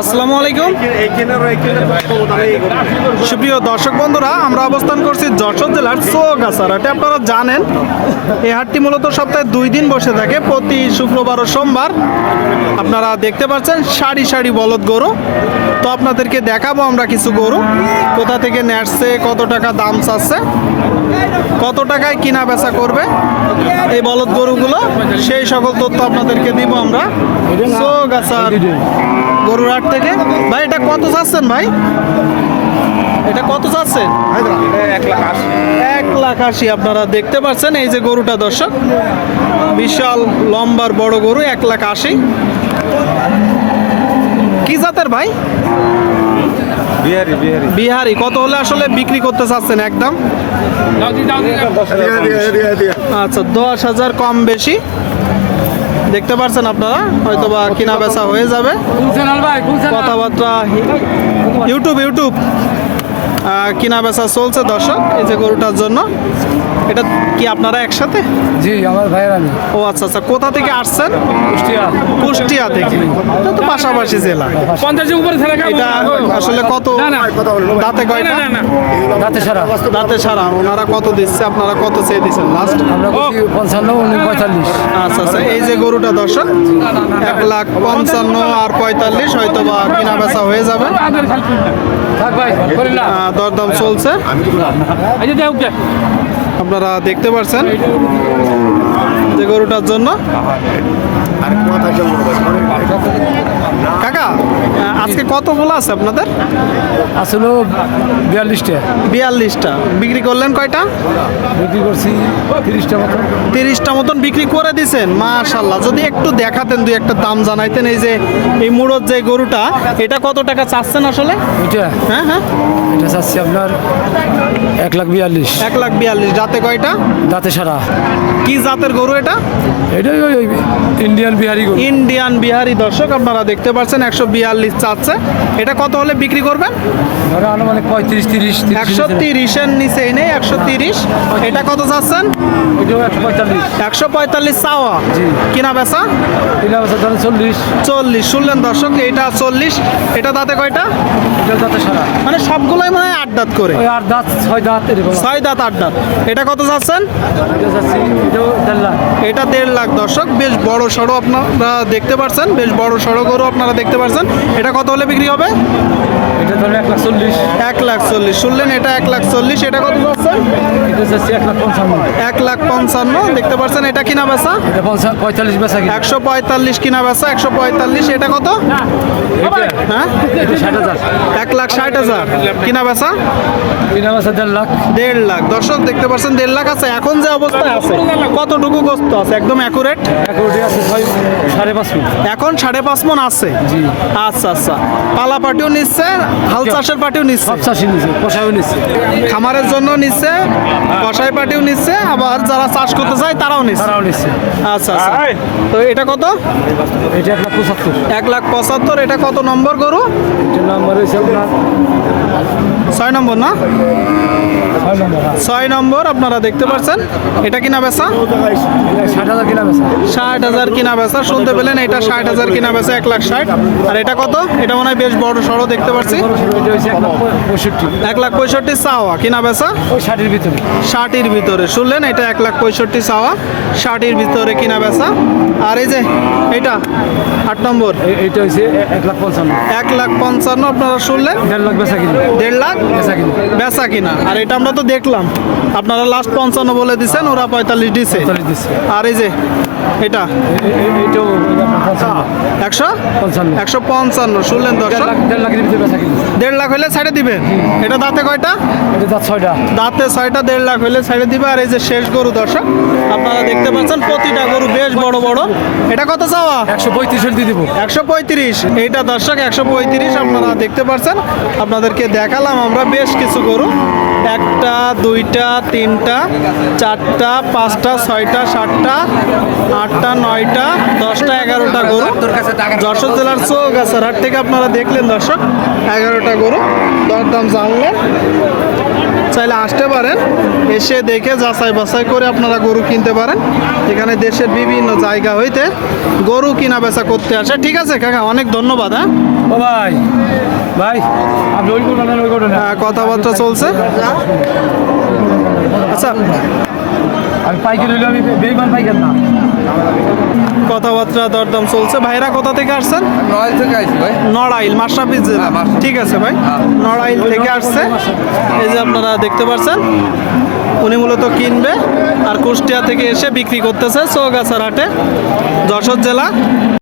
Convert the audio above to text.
আসসালামু আলাইকুম। সুপ্রিয় দর্শক বন্ধুরা আমরা অবস্থান করছি যশোর জেলার চৌগাছার হাটে আপনারা জানেন এই হাটটি মূলত সপ্তাহে দুই দিন বসে থাকে। প্রতি শুক্রবার ও সোমবার আপনারা দেখতে পাচ্ছেন সারি সারি বলদ গরু। তো আপনাদেরকে দেখাবো আমরা কিছু গরু। কোথা থেকে নেসছে কত টাকা দাম চাচ্ছে, কত টাকায় কিনা বেচা করবে, এই বলদ গরুগুলো, সেই সকল তথ্য আপনাদেরকে দিব আমরা। চৌগাছার গরুর হাট থেকে। ভাই, এটা কত চাচ্ছেন ভাই? এটা কত আশি এক লাখ আশি, আপনারা দেখতে পাচ্ছেন এই যে গরুটা, দর্শক। বিশাল, লম্বার, বড় গরু, এক লাখ আশি। কি জাতের ভাই? বিহারি বিহারি। বিহারি কত হলে আসলে বিক্রি করতে চাচ্ছেন একদম? আচ্ছা দশ হাজার কম বেশি। দেখতে পাচ্ছেন আপনারা? হয়তো বা কিনা বেচা হয়ে যাবে। কথাবার্তা ইউটিউব ইউটিউব। কিনা বেচা চলছে দর্শক এই যে গরুটার জন্য। এটা কি আপনারা একসাথে? জি আমার ভাইয়ের আমি। ও আচ্ছা আচ্ছা কোথা থেকে আসছেন? কুষ্টিয়া। কুষ্টিয়া থেকে। এটা তো পাশাপাশি জেলা। পঞ্চাশের উপরে ছেলে এটা আসলে কত না, না। দাঁতে কয়টা? না না রাতে সারা। দাঁতে ছাড়া ওনারা কত দিচ্ছে? আপনারা কত চেয়ে দিচ্ছেন? লাস্ট আমরা পঞ্চান্ন উনি পঁয়তাল্লিশ। আচ্ছা আচ্ছা এই যে গরুটা দর্শক এক লাখ পঞ্চান্ন আর পঁয়তাল্লিশ হয়তো বা কিনা বেচা হয়ে যাবে। থাক ভাই করি না। আহ, দরদাম চলছে। আপনারা দেখতে পারছেন যে গরুটার জন্য। কাকা আজকে কতগুলো আছে আপনাদের? আসলে বিয়াল্লিশটা। বিয়াল্লিশটা। বিক্রি করলেন কয়টা? বিক্রি করছি তিরিশটা মতো। তিরিশটা মতন বিক্রি করে দিছেন মাশাল্লাহ যদি একটু দেখাতেন দুই একটা দাম জানাইতেন এই যে এই মুড়োর যে গরুটা এটা কত টাকা চাচ্ছেন আসলে? হ্যাঁ হ্যাঁ। এটা চাচ্ছি আপনার এক লাখ বিয়াল্লিশ। এক লাখ বিয়াল্লিশ। জাতে কয়টা? দাঁতে সারা। কি জাতের গরু এটা? এটাই ইন্ডিয়ান বিহারি গরু। ইন্ডিয়ান বিহারি। দর্শক আপনারা দেখতে পাচ্ছেন একশো বিয়াল্লিশ চাচ্ছে। এটা কত হলে বিক্রি করবেন? আনুমানিক পঁয়ত্রিশ তিরিশ একশো তিরিশের নিচে এনে একশো তিরিশ। এটা কত চাচ্ছেন? একশো পঁয়তাল্লিশ। চাওয়া। কিনা বেচা? বছর চল্লিশ। চল্লিশ। শুনলেন দর্শক এটা চল্লিশ। এটা দাঁতে কয়টা? মানে সবগুলোই মনে আট দাঁত করে। আট দাঁত ছয় দাঁত ছয় দাঁত আট দাঁত। এটা কত চাচ্ছেন? এটা দেড় লাখ দর্শক বেশ বড় সড়ো আপনারা দেখতে পাচ্ছেন বেশ বড় সড়ো গরু আপনারা দেখতে পাচ্ছেন এটা কত হলে বিক্রি হবে? এটা ধরেন এক লাখ চল্লিশ। এক লাখ চল্লিশ। শুনলেন এটা এক লাখ চল্লিশ এটা কত যাচ্ছেন এক লাখ পঞ্চান্ন। দেখতে পাচ্ছেন এটা কিনা বেচা? পঁয়তাল্লিশ বেচা একশো পঁয়তাল্লিশ কিনা বেচা একশো পঁয়তাল্লিশ এটা কত? হ্যাঁ? এক লাখ ষাট হাজার। কিনা বেচা? কিনা বেচা দেড় লাখ। দেড় লাখ। দর্শক দেখতে পাচ্ছেন দেড় লাখ আছে। এখন যে অবস্থায় আছে কতটুকু গোস্ত আছে? একদম অ্যাকুরেট আছে সাড়ে পাঁচ এখন সাড়ে পাঁচ মন আছে? আচ্ছা আচ্ছা। পালা পাটিও নিচ্ছে হাল চাষের পাটিও নিচ্ছে। সব চাষি নিচ্ছে পোষাও নিচ্ছে। খামারের জন্য নিচ্ছে কষাই পাটিও নিচ্ছে আবার যারা চাষ করতে চায় তারাও নিচ্ছে। তারাও নিচ্ছে। আচ্ছা আচ্ছা। তো এটা কত? এটা এক লাখ পঁচাত্তর। এক লাখ পঁচাত্তর এটা কত নম্বর? গরু? এটা ছয় নম্বর না? ছয় নম্বর হ্যাঁ। আপনারা দেখতে পাচ্ছেন এটা কিনা বেচা? ষাট হাজার কিনা বেচা। শুনতে পেলেন এটা ষাট হাজার কিনা বেচা এক লাখ ষাট। আর এটা কত? এটা মনে হয় বেশ বড় সড়ো দেখতে পাচ্ছি এটা এক লাখ পঁয়ষট্টি। চাওয়া কিনা বেচা? ষাটের ভিতরে। ষাটির ভিতরে। শুনলেন এটা এক লাখ পঁয়ষট্টি চাওয়া। ষাটির ভিতরে কিনা বেচা। আর এই যে এটা আট নম্বর। এ- এইটা হয়েছে এক লাখ পঞ্চান্ন। এক লাখ পঞ্চান্ন আপনারা শুনলেন? দেড় লাখ বেচা কিনা। দেড় লাখ? বেচা কিনা। বেচা কিনা। আর এটা আমরা তো দেখলাম। আপনারা লাস্ট পঞ্চান্ন বলে দিচ্ছেন ওরা পঁয়তাল্লিশ দিছে। দিচ্ছে আর এই যে এটা? একশো? পঞ্চান্ন। একশো পঞ্চান্ন শুনলেন দর্শক? দেড় লাখ হলে ছাড়ে দিবেন এটা দাঁতে কয়টা? ছয়টা। দাঁতে ছয়টা দেড় লাখ হলে ছাড়ে দিবে। আর এই যে শেষ গরু দর্শক আপনারা দেখতে পাচ্ছেন প্রতিটা গরু বেশ বড় বড় বড়। এটা কত চাওয়া? একশো পঁয়ত্রিশ দিয়ে দিব। একশো পঁয়ত্রিশ। এইটা দর্শক একশো পঁয়ত্রিশ আপনারা দেখতে পাচ্ছেন আপনাদেরকে দেখালাম আমরা বেশ কিছু গরু। একটা দুইটা তিনটা চারটা পাঁচটা ছয়টা সাতটা আটটা নয়টা দশটা এগারোটা গরু। যশোর জেলার চৌগাছার হাট থেকে আপনারা দেখলেন দর্শক এগারোটা গরু। দরদাম জানলেন। চাইলে আসতে পারেন। এসে দেখে যাচাই বাছাই করে আপনারা গরু কিনতে পারেন। এখানে দেশের বিভিন্ন জায়গা হইতে গরু কিনা বেচা করতে আসে। ঠিক আছে কাকা অনেক ধন্যবাদ হ্যাঁ? ও ভাই ভাই আপনি ওই করবেন ওই করবেন আহ, কথাবার্তা চলছে। আচ্ছা। আমি পাইকারি হইলে আমি বেইমান পাইকার না। কথাবার্তা দরদাম চলছে। ভাইরা কোথা থেকে আসছেন? নড়াইল থেকে আসছে ভাই। নড়াইল মাশরাফি জেলা। হ্যাঁ, ঠিক আছে ভাই। নড়াইল থেকে আসছে। এই যে আপনারা দেখতে পাচ্ছেন উনি মূলত কিনবে আর কুষ্টিয়া থেকে এসে বিক্রি করতেছে চৌগাছার হাটে যশোর জেলা।